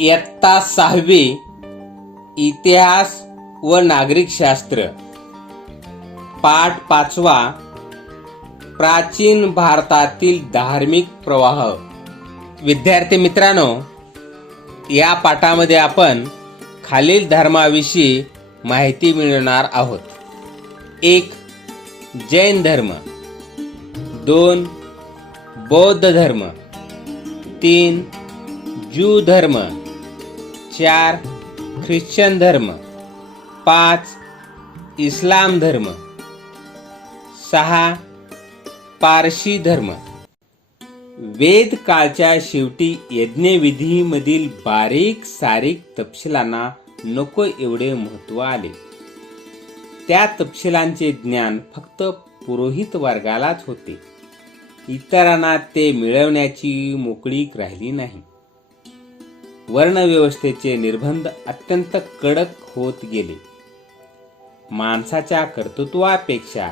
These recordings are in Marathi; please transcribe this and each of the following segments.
इयत्ता 6वी इतिहास व नागरिक शास्त्र, पाठ 5वा, प्राचीन भारतातील धार्मिक प्रवाह. विद्यार्थी मित्रांनो, या पाठामध्ये आपण खालील धर्माविषयी माहिती मिळवणार आहोत. 1. जैन धर्म. 2. बौद्ध धर्म. 3. ज्यू धर्म. 4. ख्रिश्चन धर्म. 5. इस्लाम धर्म. 6. पारशी धर्म. वेद काळच्या शेवटी यज्ञविधीमधील बारीक सारीक तपशिलांना नको एवढे महत्त्व आले. त्या तपशिलांचे ज्ञान फक्त पुरोहित वर्गालाच होते. इतरांना ते मिळवण्याची मोकळीक राहिली नाही. वर्णव्यवस्थेचे निर्बंध अत्यंत कडक होत गेले. माणसाच्या कर्तृत्वापेक्षा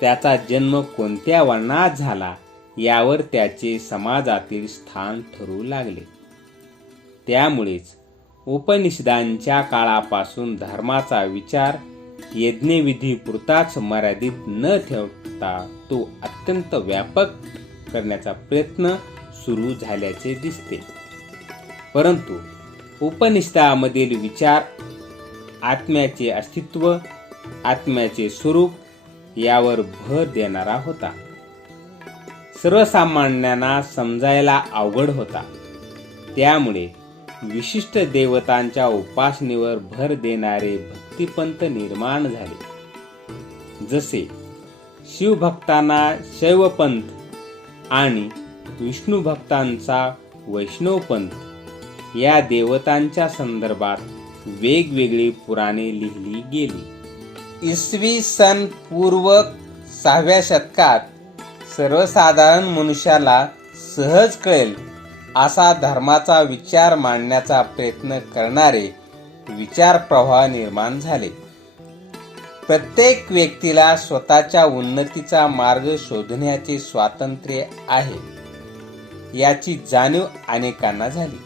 त्याचा जन्म कोणत्या वर्णात झाला यावर त्याचे समाजातील स्थान ठरू लागले. त्यामुळेच उपनिषदांच्या काळापासून धर्माचा विचार यज्ञविधीपुरताच मर्यादित न ठेवता तो अत्यंत व्यापक करण्याचा प्रयत्न सुरू झाल्याचे दिसते. परंतु उपनिषदामधील विचार आत्म्याचे अस्तित्व, आत्म्याचे स्वरूप यावर भर देणारा होता. सर्वसामान्यांना समजायला अवघड होता. त्यामुळे विशिष्ट देवतांच्या उपासनेवर भर देणारे भक्तिपंथ निर्माण झाले. जसे शिवभक्तांना शैवपंथ आणि विष्णू भक्तांचा वैष्णवपंथ या देवतांच्या संदर्भात वेगवेगळी पुराणे लिहिली गेली. इसवी सन पूर्व 6व्या शतकात सर्वसाधारण मनुष्याला सहज कळेल असा धर्माचा विचार मांडण्याचा प्रयत्न करणारे विचार प्रवाह निर्माण झाले. प्रत्येक व्यक्तीला स्वतःच्या उन्नतीचा मार्ग शोधण्याचे स्वातंत्र्य आहे याची जाणीव अनेकांना झाली.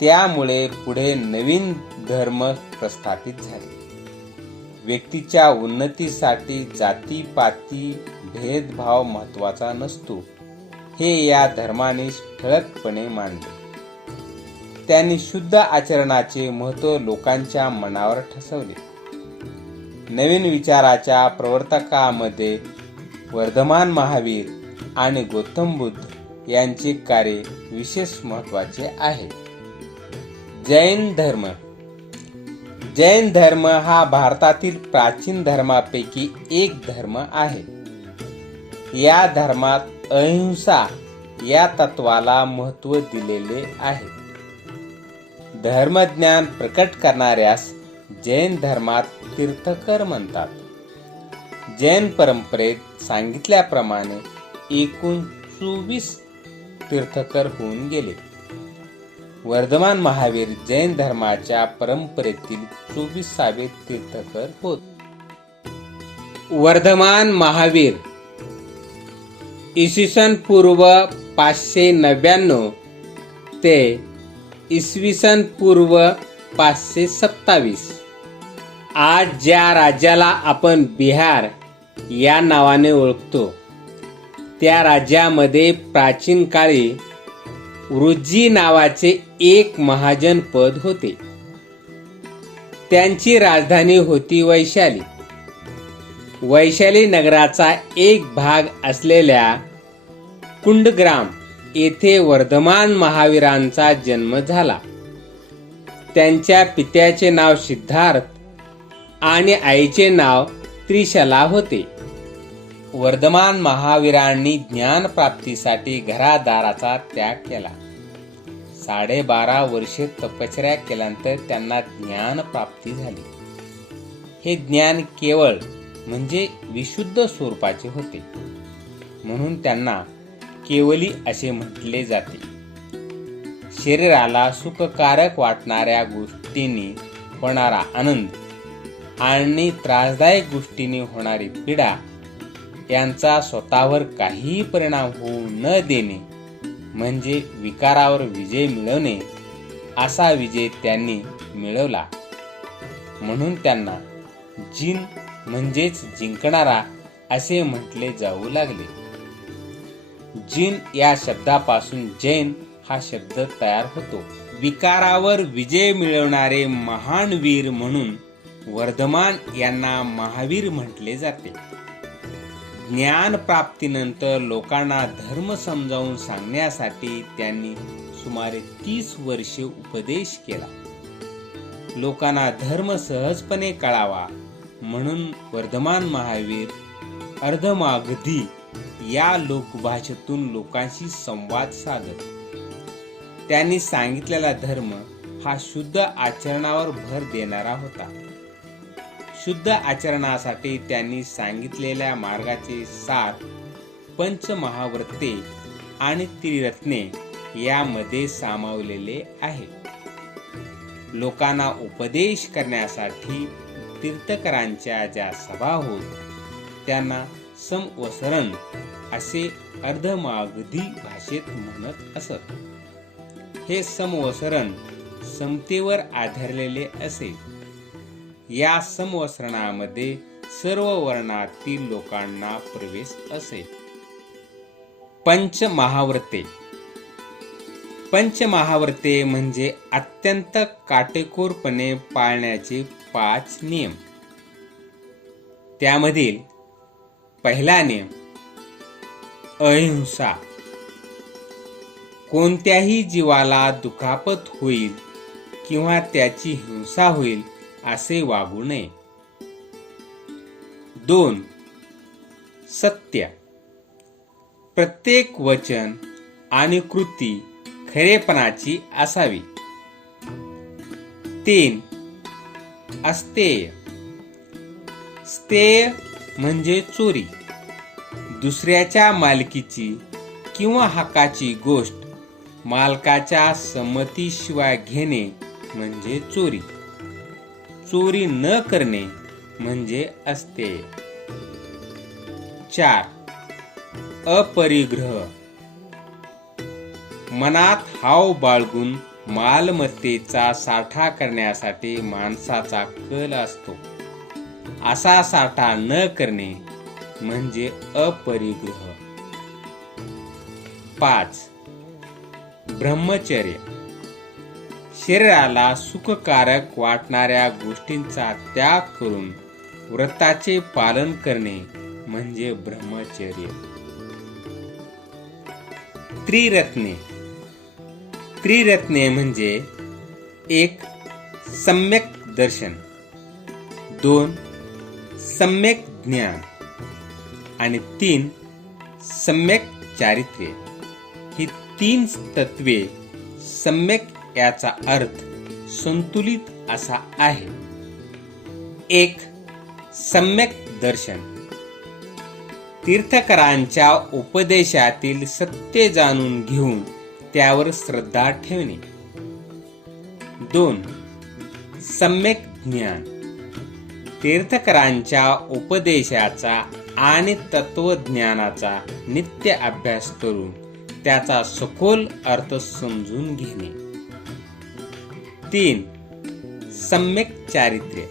त्यामुळे पुढे नवीन धर्म प्रस्थापित झाले. व्यक्तीच्या उन्नतीसाठी जातीपाती भेदभाव महत्वाचा नसतो हे या धर्माने ठळकपणे मांडले. त्यांनी शुद्ध आचरणाचे महत्त्व लोकांच्या मनावर ठसवले. नवीन विचाराच्या प्रवर्तकामध्ये वर्धमान महावीर आणि गौतम बुद्ध यांचे कार्य विशेष महत्त्वाचे आहे. जैन धर्म. जैन धर्म हा भारतातील प्राचीन धर्मापैकी एक धर्म आहे. या धर्मात अहिंसा या तत्वाला महत्त्व दिलेले आहे. धर्मज्ञान प्रकट करणाऱ्यास जैन धर्मात तीर्थकर म्हणतात. जैन परंपरेत सांगितल्याप्रमाणे एकूण 24 तीर्थकर होऊन गेले. वर्धमान महावीर जैन धर्माच्या परंपरेतील 24वे तीर्थकर होत. वर्धमान महावीर इसवी सन पूर्व 599 ते इसवी सन पूर्व 527. आज ज्या राज्याला आपण बिहार या नावाने ओळखतो त्या राज्यामध्ये प्राचीन काळी वृज्जी नावाचे एक महाजन पद होते. त्यांची राजधानी होती वैशाली. वैशाली नगराचा एक भाग असलेल्या कुंडग्राम येथे वर्धमान महावीरांचा जन्म झाला. त्यांच्या पित्याचे नाव सिद्धार्थ आणि आईचे नाव त्रिशला होते. वर्धमान महावीरांनी ज्ञानप्राप्तीसाठी घरादाराचा त्याग केला. 12.5 वर्षे तपश्चर्या केल्यानंतर त्यांना ज्ञान प्राप्ती झाली. हे ज्ञान केवळ म्हणजे विशुद्ध स्वरूपाचे होते, म्हणून त्यांना केवली असे म्हटले जाते. शरीराला सुखकारक वाटणाऱ्या गोष्टींनी होणारा आनंद आणि त्रासदायक गोष्टींनी होणारी पीडा यांचा स्वतःवर काहीही परिणाम होऊ न देणे म्हणजे विकारावर विजय मिळवणे असा विजय त्यांनी मिळवला. म्हणून त्यांना जिन म्हणजेच जिंकणारा असे म्हटले जाऊ लागले. जिन या शब्दापासून जैन हा शब्द तयार होतो. विकारावर विजय मिळवणारे महान वीर म्हणून वर्धमान यांना महावीर म्हटले जाते. ज्ञान प्राप्तीनंतर लोकांना धर्म समजावून सांगण्यासाठी त्यांनी सुमारे 30 वर्षे उपदेश केला. लोकांना धर्म सहजपणे कळावा म्हणून वर्धमान महावीर अर्धमागधी या लोकभाषेतून लोकांशी संवाद साधत. त्यांनी सांगितलेला धर्म हा शुद्ध आचरणावर भर देणारा होता. शुद्ध आचरणासाठी त्यांनी सांगितलेल्या मार्गाचे सार पंचमहाव्रते आणि त्रिरत्ने यामध्ये सामावलेले आहे. लोकांना उपदेश करण्यासाठी तीर्थकरांच्या ज्या सभा होत त्यांना समवसरण असे अर्धमागधी भाषेत म्हणत असत. हे समवसरण समतेवर आधारलेले असे. या समवसरणामध्ये सर्व वर्णातील लोकांना प्रवेश असे. पंचमहाव्रते. पंचमहाव्रते म्हणजे अत्यंत काटेकोरपणे पाळण्याचे 5 नियम. त्यामधील पहिला नियम अहिंसा. कोणत्याही जीवाला दुखापत होईल किंवा त्याची हिंसा होईल असे वागू नये. 2. सत्य. प्रत्येक वचन आणि कृती खरेपणाची असावी. 3. अस्तेय. स्तेय म्हणजे चोरी. दुसऱ्याच्या मालकीची किंवा हक्काची गोष्ट मालकाच्या संमतीशिवाय घेणे म्हणजे चोरी. चोरी न करणे म्हणजे अस्तेय. 4. अपरिग्रह. मनात हाव बाळगून मालमत्तेचा साठा करण्यासाठी माणसाचा कल असतो. असा साठा न करणे म्हणजे अपरिग्रह. 5. ब्रह्मचर्य. शरीराला सुखकारक वाटणाऱ्या गोष्टींचा त्याग करून व्रताचे पालन करणे म्हणजे ब्रह्मचर्य. त्रिरत्ने. त्रिरत्ने म्हणजे 1. सम्यक दर्शन, 2. सम्यक ज्ञान आणि 3. सम्यक चारित्र्य. ही 3 तत्वे सम्यक याचा अर्थ संतुलित असा आहे. 1. सम्यक दर्शन. तीर्थकरांच्या उपदेशातील सत्य जाणून घेऊन त्यावर श्रद्धा ठेवणे. 2. सम्यक ज्ञान. तीर्थकरांच्या उपदेशाचा आणि तत्वज्ञानाचा नित्य अभ्यास करून त्याचा सखोल अर्थ समजून घेणे. 3. सम्यक चारित्र्य.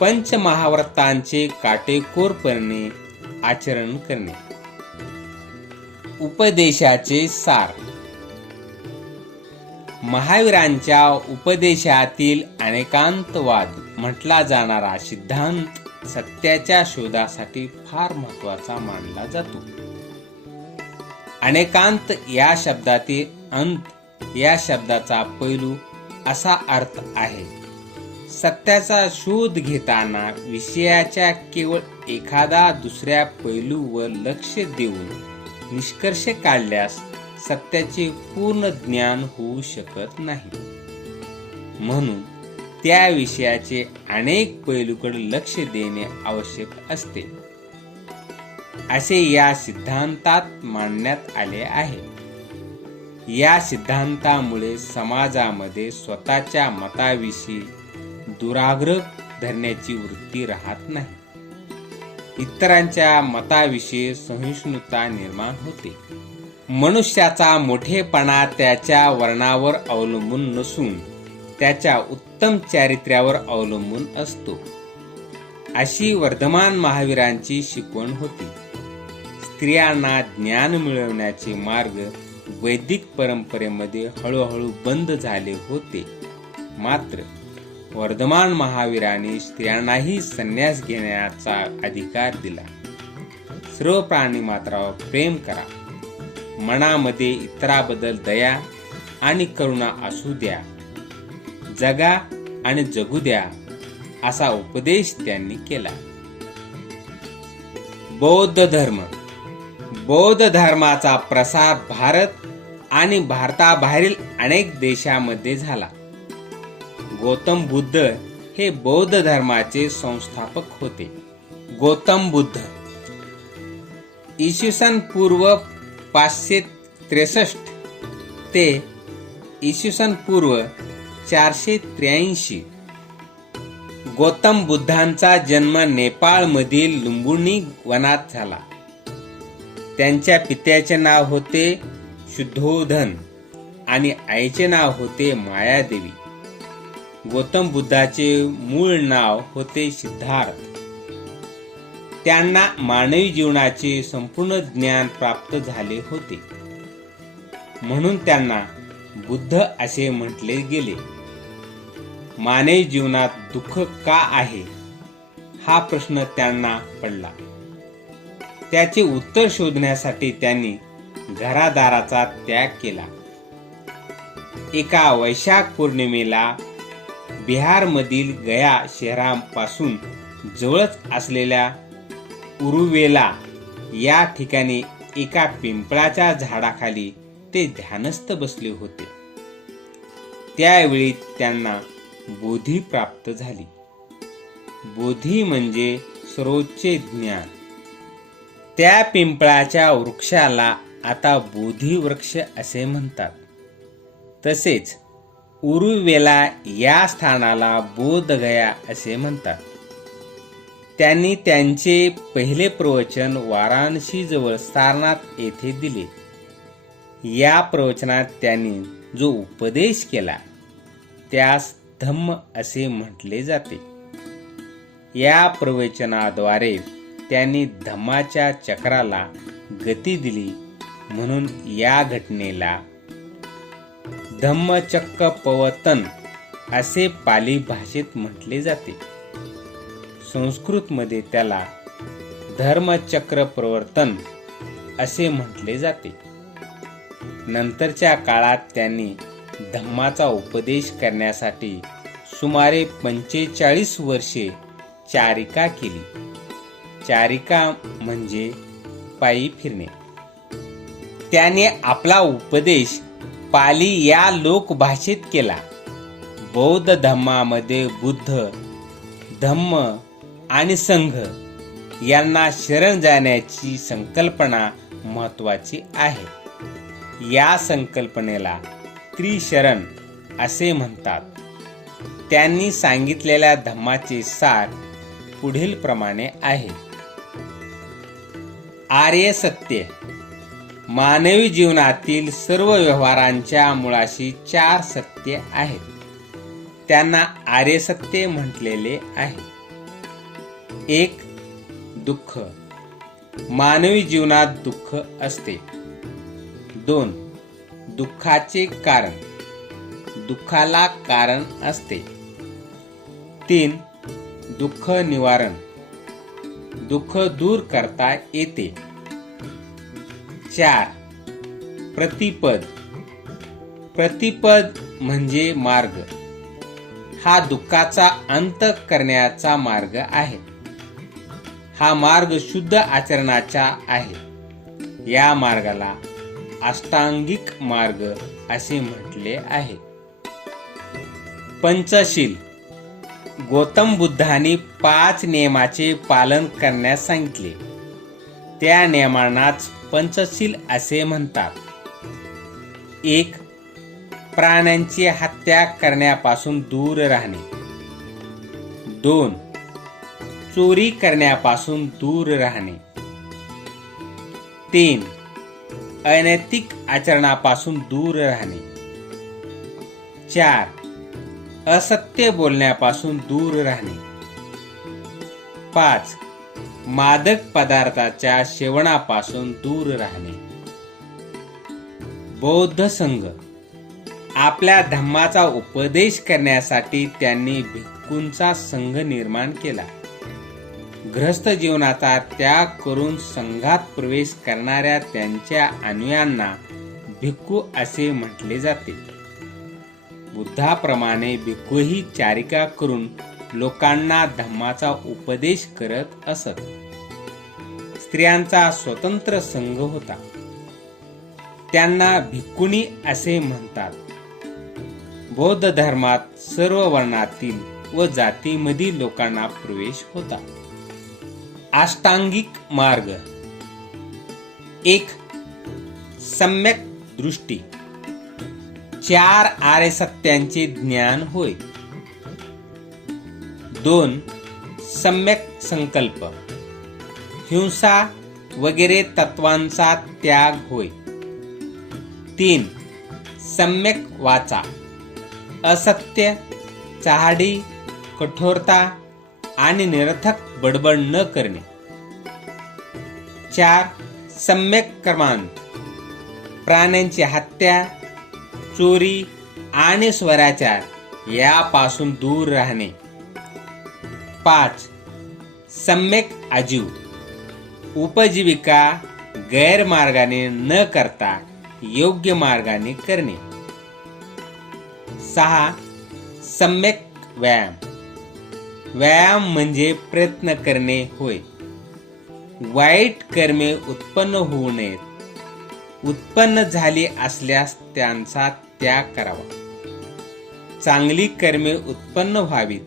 पंचमहाव्रतांचे काटेकोरपणे आचरण करणे. उपदेशाचे सार. महावीरांच्या उपदेशातील अनेकांतवाद म्हटला जाणारा सिद्धांत सत्याच्या शोधासाठी फार महत्वाचा मानला जातो. अनेकांत या शब्दातील अंत या शब्दाचा पैलू असा अर्थ आहे. सत्याचा शोध घेताना विषयाच्या केवळ एखादा दुसऱ्या पैलूवर लक्ष देऊन निष्कर्ष काढल्यास सत्याचे पूर्ण ज्ञान होऊ शकत नाही. म्हणून त्या विषयाचे अनेक पैलूकडे लक्ष देणे आवश्यक असते असे या सिद्धांतात मांडण्यात आले आहे. या सिद्धांतामुळे समाजामध्ये स्वतःच्या मताविषयी दुराग्रह धरण्याची वृत्ती राहत नाही. इतरांच्या मताविषयी सहिष्णुता निर्माण होते मनुष्याचा मोठेपणा त्याच्या वर्णावर अवलंबून नसून त्याच्या उत्तम चारित्र्यावर अवलंबून असतो, अशी वर्धमान महावीरांची शिकवण होती. स्त्रियांना ज्ञान मिळवण्याचे मार्ग वैदिक परंपरेमध्ये हळूहळू बंद झाले होते. मात्र वर्धमान महावीरांनी स्त्रियांनाही संन्यास घेण्याचा अधिकार दिला. सर्व प्राणी मात्रावर प्रेम करा, मनामध्ये इतराबद्दल दया आणि करुणा असू द्या, जगा आणि जगू द्या, असा उपदेश त्यांनी केला. बौद्ध धर्म. बौद्ध धर्माचा प्रसार भारत आणि भारताबाहेरील अनेक देशांमध्ये झाला. गौतम बुद्ध हे बौद्ध धर्माचे संस्थापक होते. गौतम बुद्ध इसवी पूर्व 563 ते इसवी पूर्व 483. गौतम बुद्धांचा जन्म नेपाळमधील लुंबिनी वनात झाला. त्यांच्या पित्याचे नाव होते शुद्धोधन आणि आईचे नाव होते मायादेवी. गौतम बुद्धाचे मूळ नाव होते सिद्धार्थ. त्यांना मानवी जीवनाचे संपूर्ण ज्ञान प्राप्त झाले होते, म्हणून त्यांना बुद्ध असे म्हटले गेले. मानवी जीवनात दुःख का आहे, हा प्रश्न त्यांना पडला. त्याचे उत्तर शोधण्यासाठी त्यांनी घरादाराचा त्याग केला. एका वैशाख पौर्णिमेला बिहारमधील गया शहरापासून जवळच असलेल्या उरुवेला या ठिकाणी एका पिंपळाच्या झाडाखाली ते ध्यानस्थ बसले होते. त्यावेळी त्यांना बोधी प्राप्त झाली. बोधी म्हणजे सर्वोच्च ज्ञान. त्या पिंपळाच्या वृक्षाला आता बोधी वृक्ष असे म्हणतात. तसेच उरुवेला या स्थानाला बोधगया असे म्हणतात. त्यांनी त्यांचे पहिले प्रवचन वाराणसी जवळ सारनाथ येथे दिले. या प्रवचनात त्यांनी जो उपदेश केला त्यास धम्म असे म्हटले जाते. या प्रवचनाद्वारे त्यांनी धम्माच्या चक्राला गती दिली, म्हणून या घटनेला धम्मचक्कपवतन असे पाली भाषेत म्हटले जाते. संस्कृतमध्ये त्याला धर्मचक्र प्रवर्तन असे म्हटले जाते. नंतरच्या काळात त्यांनी धम्माचा उपदेश करण्यासाठी सुमारे 45 वर्षे चारिका केली. चारिका म्हणजे पायी फिरणे. त्याने आपला उपदेश पाली या लोकभाषेत केला. बौद्ध धम्मामध्ये बुद्ध, धम्म आणि संघ यांना शरण जाण्याची संकल्पना महत्वाची आहे. या संकल्पनेला त्रिशरण असे म्हणतात. त्यांनी सांगितलेल्या धम्माचे सार पुढील प्रमाणे आहे. आर्य सत्य. मानवी जीवनातील सर्व व्यवहारांच्या मुळाशी 4 सत्य आहेत. त्यांना आर्य सत्य म्हटलेले आहे. 1. दुःख. मानवी जीवनात दुःख असते. 2. दुःखाचे कारण. दुःखाला कारण असते. 3. दुःख निवारण. दुःख दूर करता येते. 4. प्रतिपद. प्रतिपद म्हणजे मार्ग. हा दुःखाचा अंत करण्याचा मार्ग आहे. हा मार्ग शुद्ध आचरणाचा आहे. या मार्गाला अष्टांगिक मार्ग असे म्हटले आहे. पंचशील. गौतम बुद्धांनी 5 नियमाचे पालन करण्यास सांगितले. त्या नियमांनाच पंचशील असे म्हणतात. 1. प्राण्यांची हत्या करण्यापासून दूर राहणे. 2. चोरी करण्यापासून दूर राहणे. 3. अनैतिक आचरणापासून दूर राहणे. 4. असत्य बोलण्यापासून दूर राहणे. 5. मादक पदार्थाच्या सेवनापासून दूर राहणे. बौद्ध संघ. आपल्या धम्माचा उपदेश करण्यासाठी त्यांनी भिक्खूंचा संघ निर्माण केला. गृहस्थ जीवनाचा त्याग करून संघात प्रवेश करणाऱ्या त्यांच्या अनुयायांना भिक्खू असे म्हटले जाते. बुद्धाप्रमाणे भिक्खूही चारिका करून लोकांना धम्माचा उपदेश करत असत. स्त्रियांचा स्वतंत्र संघ होता. त्यांना भिक्खुनी असे म्हणतात. बौद्ध धर्मात सर्व वर्णातील व जातीमधील लोकांना प्रवेश होता. अष्टांगिक मार्ग. 1. सम्यक दृष्टी. 4 आर्य सत्यांचे ज्ञान होय. 2. सम्यक संकल्प. हिंसा वगैरे तत्वांचा त्याग होय. 3. सम्यक वाचा. असत्य, चहाडी, कठोरता आणि निरर्थक बडबड न करणे. 4. सम्यक कर्मांत. प्राण्यांची हत्या, चोरी आणि स्वराचार यापासून दूर राहणे. 5. सम्यक आजीव. उपजीविका गैरमार्गाने न करता योग्य मार्गाने करणे. 6. सम्यक व्यायाम. व्यायाम म्हणजे प्रयत्न करणे होय. वाईट कर्मे उत्पन्न होऊ नयेत. उत्पन्न झाली असल्यास त्यांचा त्याग करावा. चांगली कर्मे उत्पन्न व्हावीत.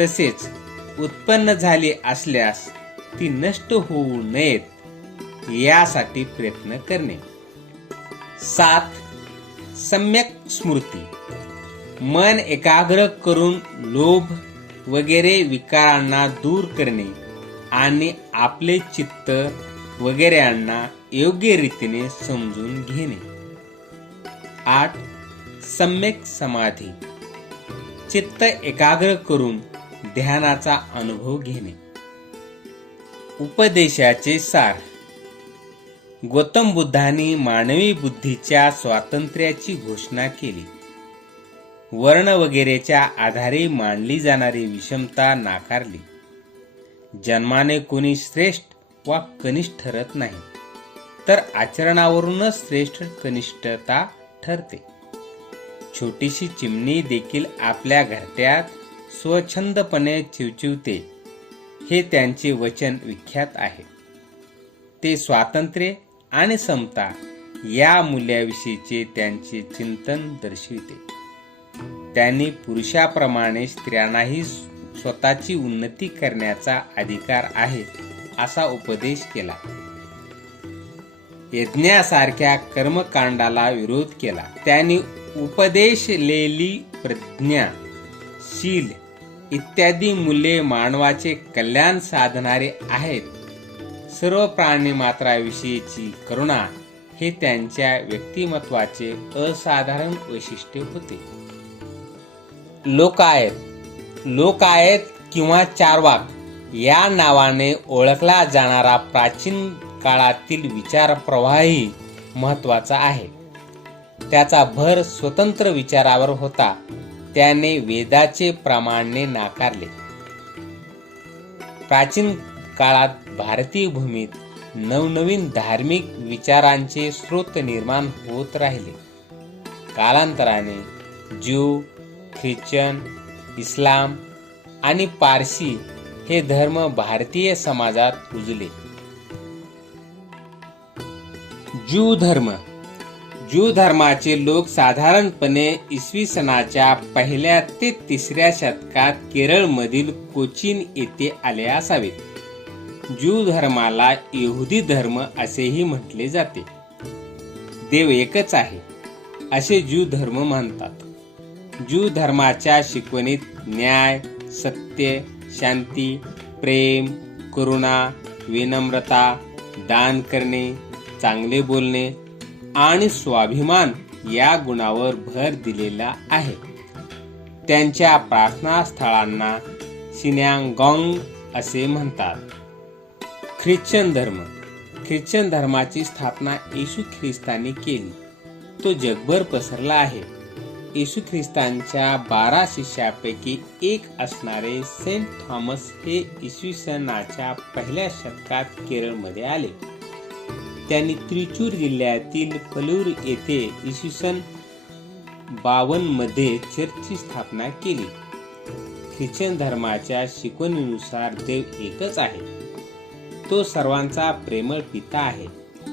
तसेच उत्पन्न झाली असल्यास ती नष्ट होऊ नयेत यासाठी प्रयत्न करणे. 7. सम्यक स्मृती. मन एकाग्र करून लोभ वगैरे विकारांना दूर करणे आणि आपले चित्त वगैरेंना योग्य रीतीने समजून घेणे. 8. सम्यक समाधी. चित्त एकाग्र करून ध्यानाचा अनुभव घेणे. उपदेशाचे सार. गौतम बुद्धांनी मानवी बुद्धीच्या स्वातंत्र्याची घोषणा केली. वर्ण वगैरेच्या आधारे मानली जाणारी विषमता नाकारली. जन्माने कोणी श्रेष्ठ वा कनिष्ठ ठरत नाही, तर आचरणावरूनच श्रेष्ठ कनिष्ठता ठरते. छोटीशी चिमणी देखील आपल्या घरट्यात स्वच्छंदपणे चिवचिवते हे त्यांचे वचन विख्यात आहे. ते स्वातंत्र्य आणि समता या मूल्याविषयीचे त्यांचे चिंतन दर्शविते. त्यांनी पुरुषाप्रमाणे स्त्रियांनाही स्वतःची उन्नती करण्याचा अधिकार आहे असा उपदेश केला. यज्ञासारख्या कर्मकांडाला विरोध केला. त्यांनी उपदेशलेली प्रज्ञा, शील इत्यादी मूल्ये मानवाचे कल्याण साधणारे आहेत. सर्व प्राणी मात्राविषयीची करुणा हे त्यांच्या व्यक्तिमत्वाचे असाधारण वैशिष्ट्य होते. लोकायत किंवा चार्वाक या नावाने ओळखला जाणारा प्राचीन काळातील विचारप्रवाहही महत्वाचा आहे. त्याचा भर स्वतंत्र विचारावर होता. त्याने वेदाचे प्रामाण्य नाकारले. प्राचीन काळात भारतीय भूमीत नवनवीन धार्मिक विचारांचे स्रोत निर्माण होत राहिले. कालांतराने ज्यू, ख्रिश्चन, इस्लाम आणि पारशी हे धर्म भारतीय समाजात रुजले. ज्यू धर्माचे लोक साधारणपणे इसवी सनाच्या 1ल्या ते 3ऱ्या शतकात केरळमधील कोचीन येथे आले असावेत. ज्यू धर्माला यहुदी धर्म असेही म्हटले जाते. देव एकच आहे असे ज्यू धर्म मानतात. ज्यू धर्माच्या शिकवणीत न्याय, सत्य, शांती, प्रेम, करुणा, विनम्रता, दान करणे, चांगले बोलणे आणि स्वाभिमान या गुणावर भर दिलेला आहे. त्यांच्या प्रार्थनास्थळांना सिनॅगॉग असे म्हणतात. ख्रिश्चन धर्म. ख्रिश्चन धर्माची स्थापना येशू ख्रिस्ताने केली. तो जगभर पसरला आहे. येशू ख्रिस्तांच्या 12 शिष्यापैकी एक असणारे सेंट थॉमस हे इसवी सनाच्या पहिल्या शतकात केरळमध्ये आले. त्यांनी त्रिचूर जिल्ह्यातील पलूर येथे इसवी सन 52 मध्ये चर्चची स्थापना केली. ख्रिश्चन धर्माच्या शिकवणीनुसार देव एकच आहे. तो सर्वांचा प्रेमळ पिता आहे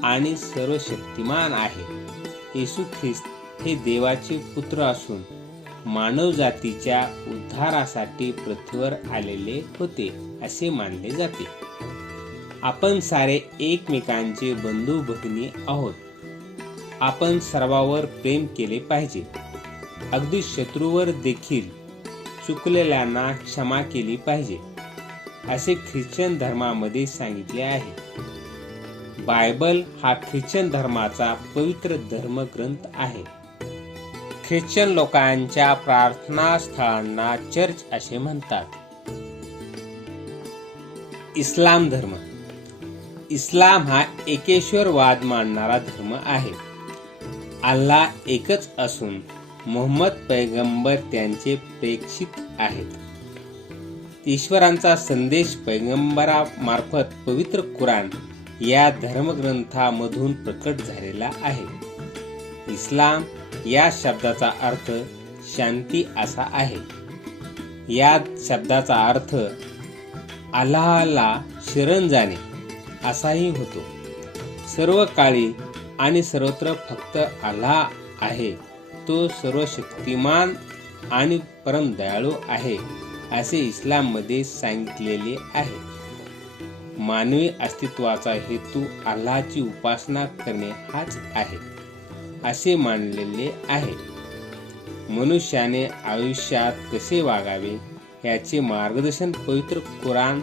आणि सर्वशक्तिमान आहे. येशू ख्रिस्त हे देवाचे पुत्र असून मानवजातीच्या उद्धारासाठी पृथ्वीवर आलेले होते असे मानले जाते. आपण सारे एकमेकांचे बंधू भगिनी आहोत. आपण सर्वांवर प्रेम केले पाहिजे. अगदी शत्रूवर देखील चुकलेल्यांना क्षमा केली पाहिजे असे ख्रिश्चन धर्मामध्ये सांगितले आहे. बायबल हा ख्रिश्चन धर्माचा पवित्र धर्मग्रंथ आहे. ख्रिश्चन लोकांच्या प्रार्थनास्थळांना चर्च असे म्हणतात. इस्लाम धर्म. इस्लाम हा एकेश्वरवाद मानणारा धर्म आहे. अल्लाह एकच असून मोहम्मद पैगंबर त्यांचे प्रेषित आहेत. ईश्वरांचा संदेश पैगंबरामार्फत पवित्र कुराण या धर्मग्रंथामधून प्रकट झालेला आहे. इस्लाम या शब्दाचा अर्थ शांती असा आहे. या शब्दाचा अर्थ अल्लाहला शरण जाणे असाही होतो. सर्व काळी आणि सर्वत्र फक्त अल्लाह आहे. तो सर्वशक्तिमान आणि परम दयाळू आहे असे इस्लाममध्ये सांगितलेले आहे. मानवी अस्तित्वाचा हेतू अल्लाहची उपासना करणे हाच आहे असे मानलेले आहे. मनुष्याने आयुष्यात कसे वागावे याचे मार्गदर्शन पवित्र कुराण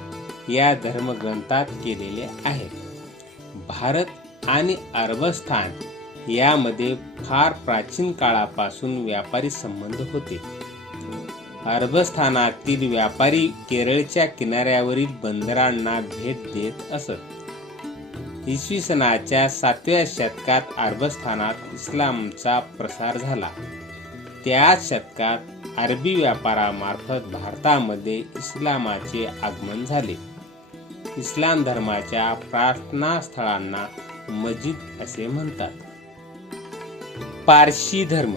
या धर्मग्रंथात केलेले आहे. भारत आणि अरबस्थान यामध्ये फार प्राचीन काळापासून व्यापारी संबंध होते. अरबस्थानातील व्यापारी केरळच्या किनाऱ्यावरील बंदरांना भेट देत असत. इसवी सनाच्या 7व्या शतकात अरबस्थानात इस्लामचा प्रसार झाला. त्याच शतकात अरबी व्यापारामार्फत भारतामध्ये इस्लामाचे आगमन झाले. इस्लाम धर्माच्या प्रार्थनास्थळांना मस्जिद असे म्हणतात. पारशी धर्म.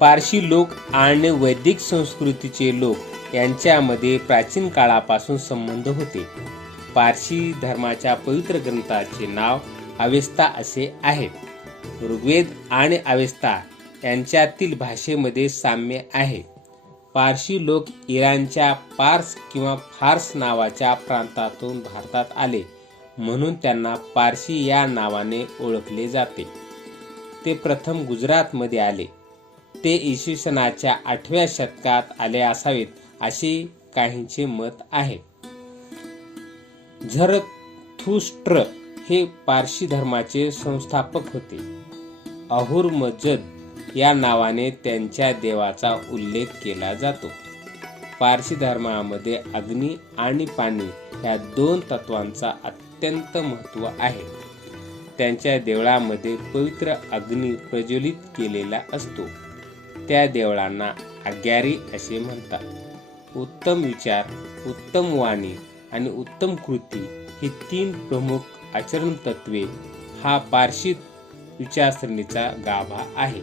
पारशी लोक आणि वैदिक संस्कृतीचे लोक यांच्यामध्ये प्राचीन काळापासून संबंध होते. पारशी धर्माच्या पवित्र ग्रंथाचे नाव अवेस्ता असे आहे. ऋग्वेद आणि अवेस्ता यांच्यातील भाषेमध्ये साम्य आहे. पारशी लोक इराणच्या पार्स किंवा फार्स नावाच्या प्रांतातून भारतात आले म्हणून त्यांना पारशी या नावाने ओळखले जाते. ते प्रथम गुजरातमध्ये आले. ते इसवी सनाच्या 8व्या शतकात आले असावेत असे काहींचे मत आहे. झरथुष्ट्र हे पारशी धर्माचे संस्थापक होते. अहुरमजद या नावाने त्यांच्या देवाचा उल्लेख केला जातो. पारशी धर्मामध्ये अग्नी आणि पाणी या 2 तत्वांचा अत्यंत महत्त्व आहे. त्यांच्या देवळामध्ये पवित्र अग्नी प्रज्वलित केलेला असतो. त्या देवळांना आग्यारी असे म्हणतात. उत्तम विचार, उत्तम वाणी आणि उत्तम कृती ही 3 प्रमुख आचरण तत्वे हा पारशी विचारसरणीचा गाभा आहे.